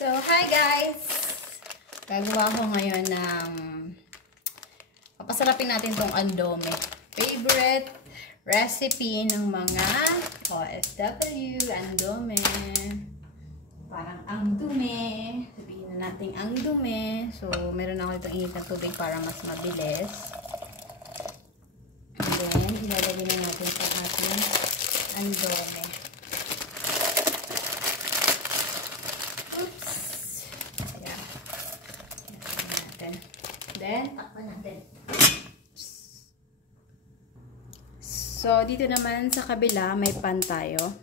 So, hi guys! Gagawa ko ngayon ng papasarapin natin tong andome. Favorite recipe ng mga OFW, andome. Parang ang dumi. Sabihin na natin ang dumi. So, meron ako itong init na tubig para mas mabilis. And then, ilalagay na natin sa ating andome. Then, takpan natin. So, dito naman sa kabila, may pan tayo.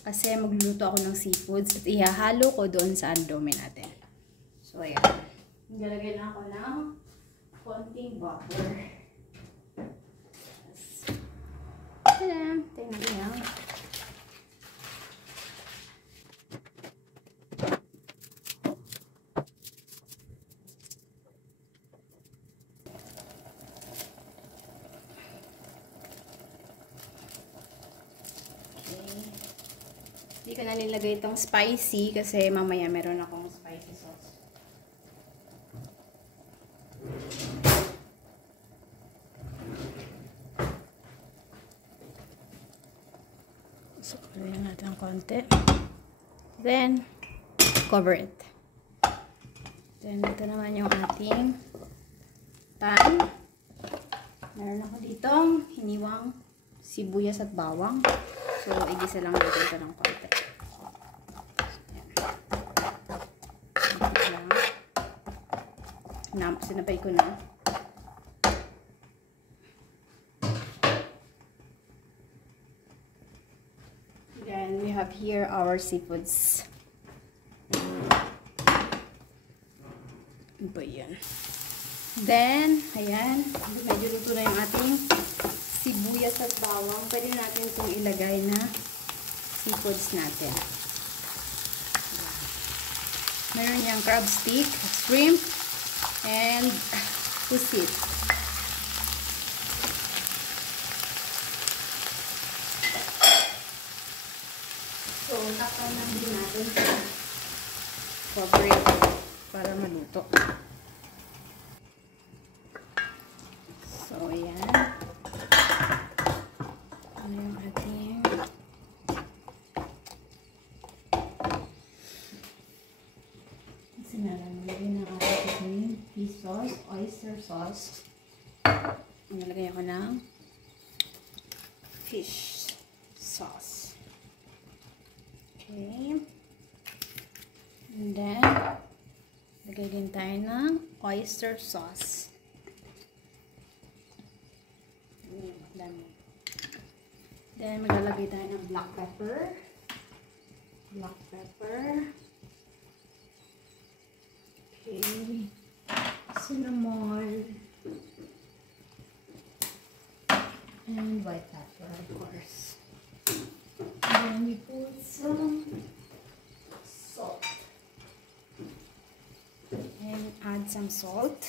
Kasi magluluto ako ng seafoods at ihahalo ko doon sa andome natin. So, ayan. Nilagay na ako ng konting butter. Tada! Tingnan natin yan. Hindi ko na nilagay itong spicy kasi mamaya meron akong spicy sauce. So, kunin natin ang konti. Then, cover it. Then, ito naman yung ating pan. Meron ako ditong hiniwang sibuyas at bawang. So, igisa lang natin ito ng konti. Sinapay ko na. Then, we have here our seafoods. Ano ba yan? Then, ayan. Medyo luto na yung ating sibuyas at bawang. Pwede natin itong ilagay na seafoods natin. Meron niyang crab stick, shrimp, and pusit. So, takpan lang din natin cover it para maluto. So, ayan. Ano yung ating sinalagay na ating fish sauce, oyster sauce. Nalagay ako ng fish sauce. Okay. And then, lagay din tayo ng oyster sauce. Then, maglalagay tayo ng black pepper. Black pepper. Okay. Cinnamon. And white pepper, of course. And then we put some salt. And add some salt.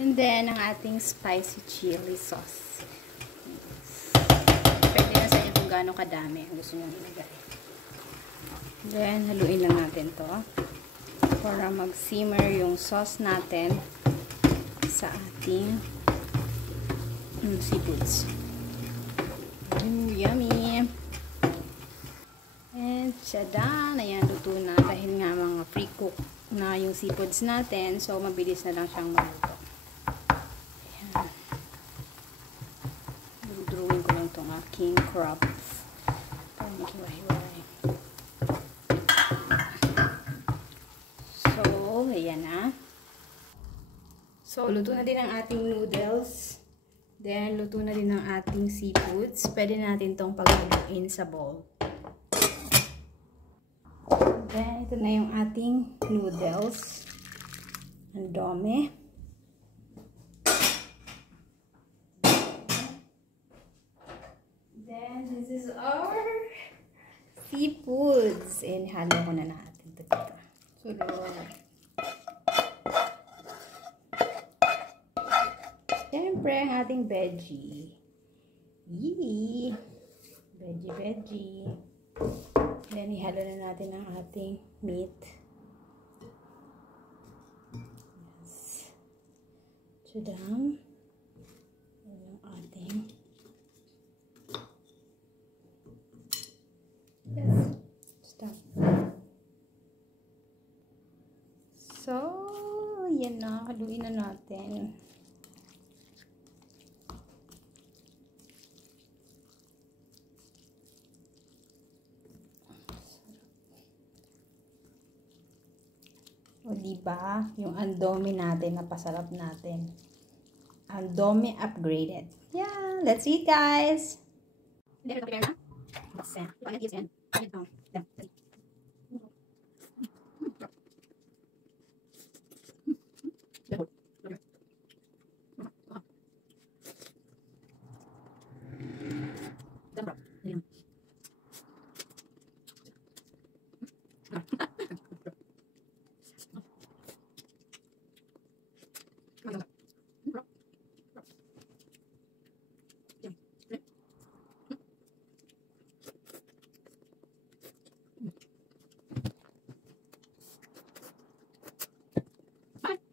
And then, ang ating spicy chili sauce. Pwede na sa inyo kung gaano kadami ang gusto nyo ilagay. Then, haluin lang natin to para mag-simmer yung sauce natin sa ating seafoods. Yummy! And, tsadan! Ayan, luto na dahil nga mga pre-cook na yung seafoods natin. So, mabilis na lang siyang maluto. Ayan. Drawing ko lang itong aking crab. Para maghiwa-hiwalay. So, ayan na. So, luto na din ang ating noodles. Then, luto na din ang ating seafoods. Pwede natin itong paglutuin sa bowl. Then, ito na yung ating noodles. Ang dami. Then, this is our seafoods. And, halo ko na natin ito dito. Siyempre, ang ating veggie. Yee! Veggie. Then, ihalo na natin ang ating meat. Yes. Chudam. Yan yung ating. Yes. Stop. So, yan na. Haluin na natin. O diba, yung Andomi natin, napasarap natin. Andomi upgraded. Yeah, let's eat, guys.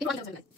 Bye.